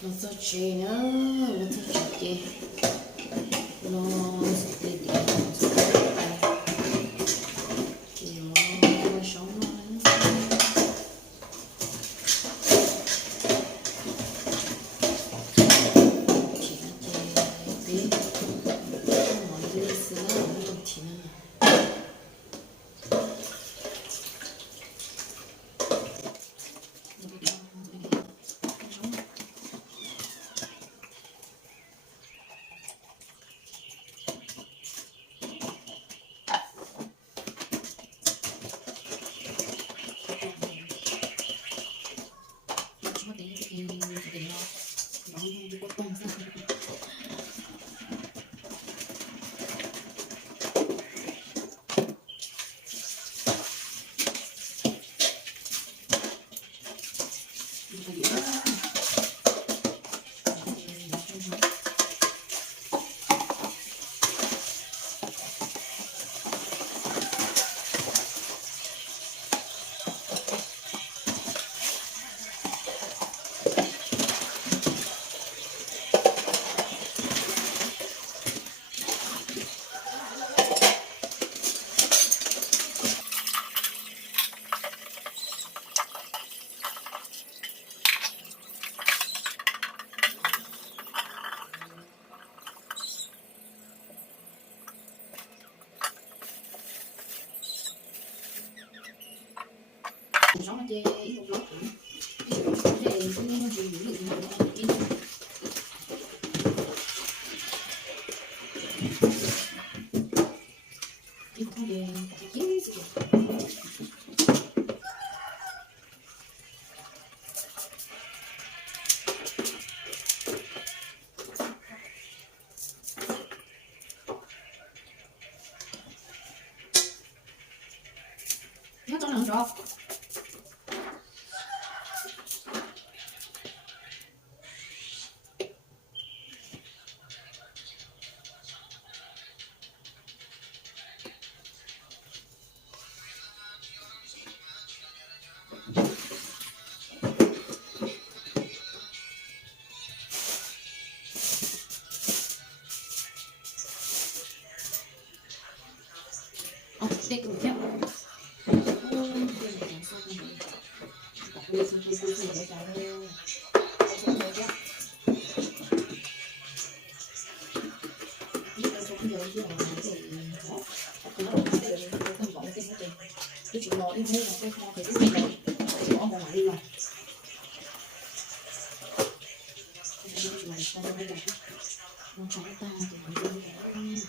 Non so cena, non so che non so che dire, non so che fare. Io non lascio mai. Cena che non deve essere non cena. Sống ở trên một lót nữa. Cái gì cũng nó chỉ được một cái cái không về cái gì. Nó cho nó được. Đây cũng nhá. Cái chuyện đó đi mua là cái kho thì cái gì này chỉ có một đi rồi. Nó chóng ta thì phải đi.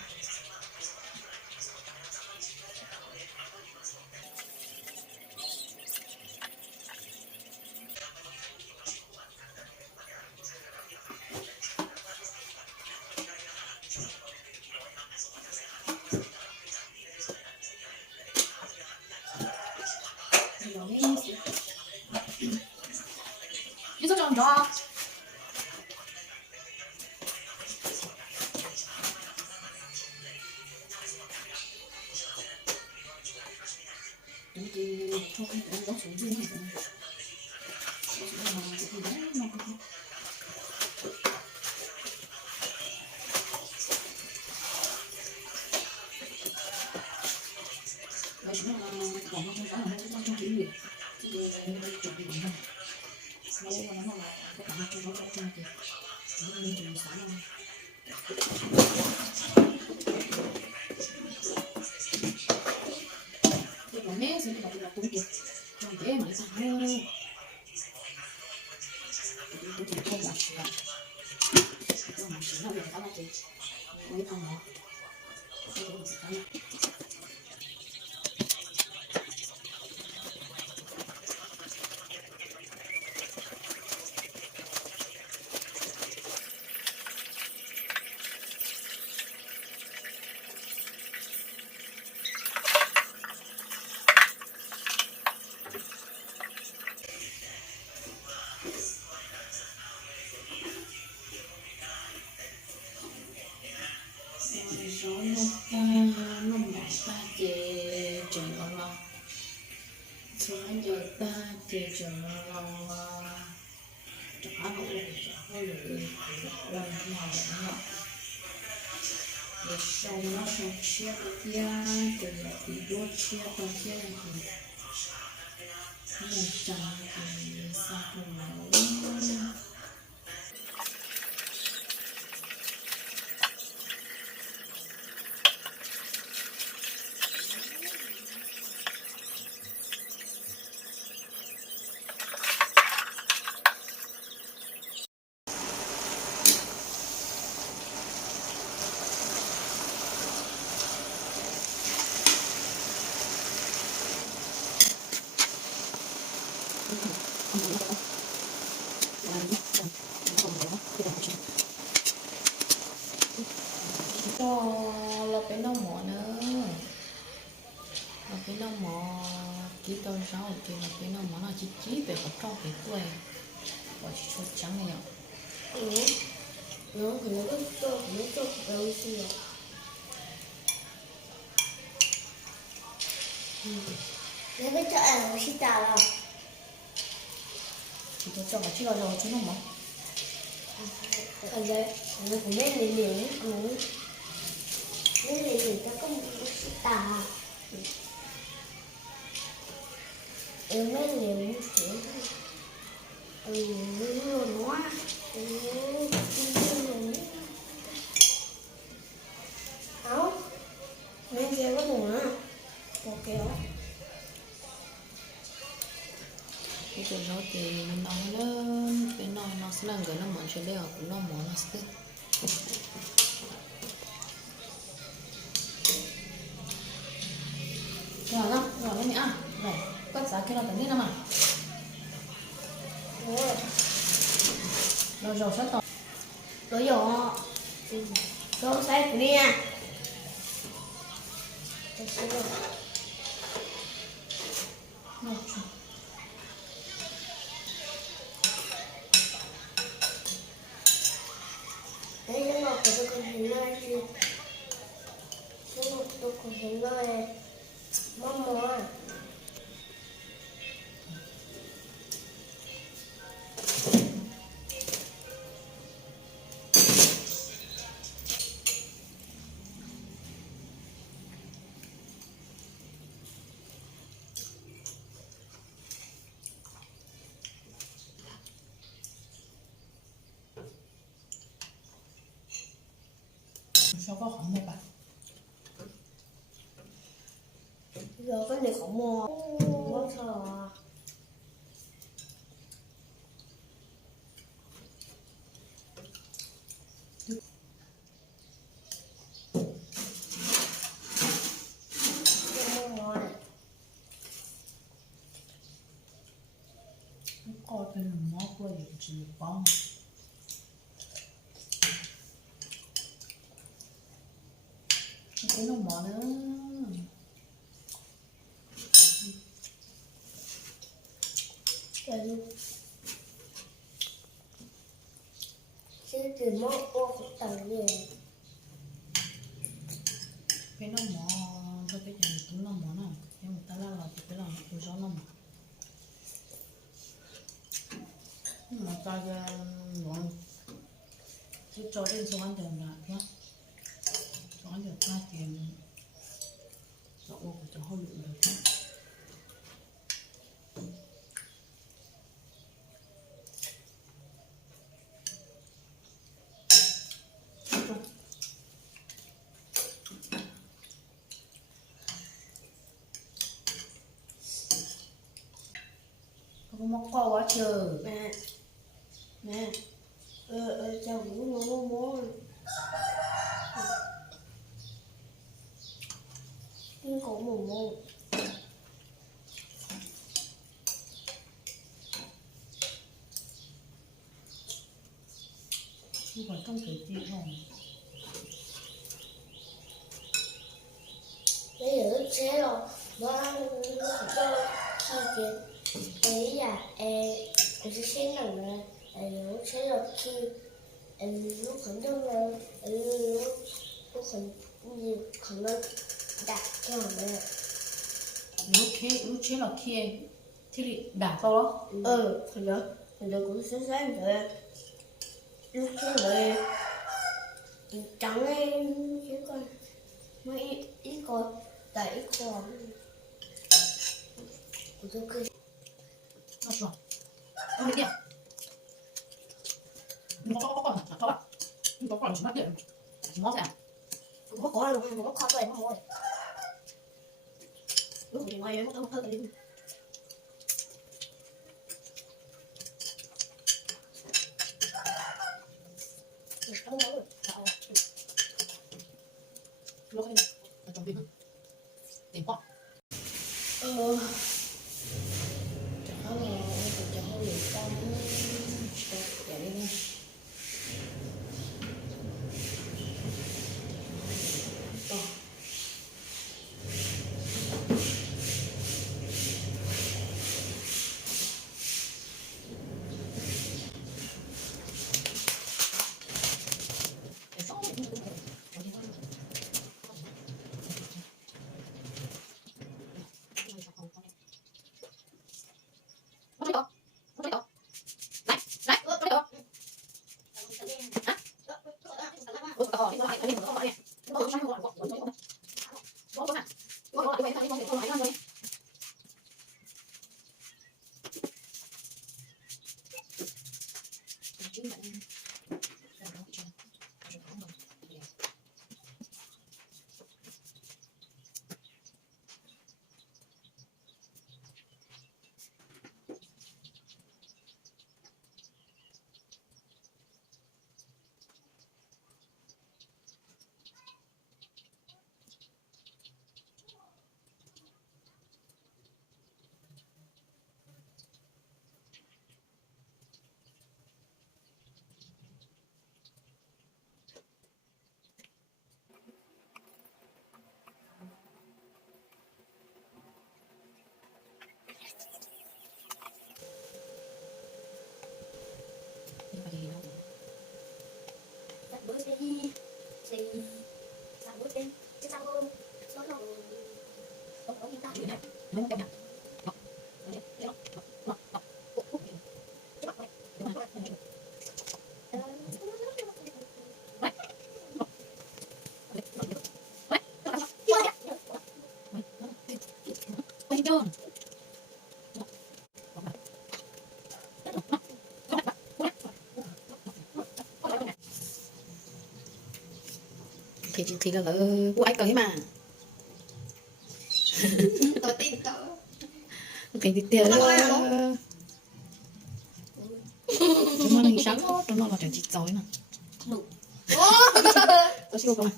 유서 좀 줘. 여기 조금 뭔가 준비해. Mẹ sẽ đi đọc tiếng Việt, còn dễ mà sao nữa? Tôi chỉ không đọc được, tôi mà chỉ nói về cái đó chị, mấy con nó, tôi cũng sẽ nói. Số một năm đại ba chè trường lo số giờ ba chè trường lo chả có được rồi làm nhỏ nhỏ để sau nó xong chia kia từ là thì đốt chia còn chia là thì một trăm thì sao không nấu cho là cái nông mỏ nữa là cái nông mỏ kỹ tông sáu thì là cái nông mỏ nó chỉ về một trong cái tuổi và chỉ số trắng này ạ nó thì nó cho đâu xí rồi 내가 저 멋있다. chỉ cho vào chưa rồi chứ không mà 근데 오늘 보면 밀리는 거. 밀리는 조금 멋있다. 밀리는 이거 놓아. áo mấy kia có mùa một kiểu cái chuyện đó thì mình nói lên cái nó sẽ là người nó muốn chơi đeo cũng nó muốn nó sẽ rồi đấy mẹ ăn rồi cắt giá kia là tận biết nào mà rồi sát tỏ rồi rồi rồi sai của đi nha đấy những ngọc của tôi còn hình nơi chứ những ngọc tôi còn hình nơi mong mỏi sao có khoảng này bà giờ cái này không mua quá sợ coi cái mình mót qua dụng chịu con cái nó mỏ nữa chứ từ mốt ô tầng gì cái nó mỏ cho cái chuyện cũng nó mỏ nào nhưng mà ta là thì cái lòng tôi gió nó mỏ nhưng mà ta ngon chứ cho đến số ăn tiền là nhá cho ăn được ra tiền cho ô của cho hơi lượng được nhá không mắc co quá trời nè nè chào cũng mua nhưng cũng mua không phải không thể chịu không bây giờ xe rồi nó cho khi tiền ấy là em sẽ xem rằng là nó sẽ là khi lúc khẩn trương là lúc khẩn trương đặt cho mẹ lúc chế là kia thì đã to đó khẩn trương cũng sẽ sáng rồi 거, 나 이거. 무슨 그, nó sủa không biết gì nó có cho bạn có còn chỉ bắt điện chỉ móc ra 그거 거라는 거, 그거 과거에 먹어. lúc thì ngoài nó không hơn đi không 먹어. lúc này ở trong tim tiền khoa chắc là tôi cho hơi nhiều con vậy đi nha bữa đi thì bữa đi chứ sao không nói là không có gì ta thì là của anh cởi mà tôi tin tôi thì tiền chúng nó là sáng đó chúng nó là chuyện chỉ giỏi nè tôi siêu con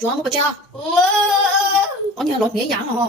chú ăn một bữa chưa? Có nhà lột nghĩa giả hả?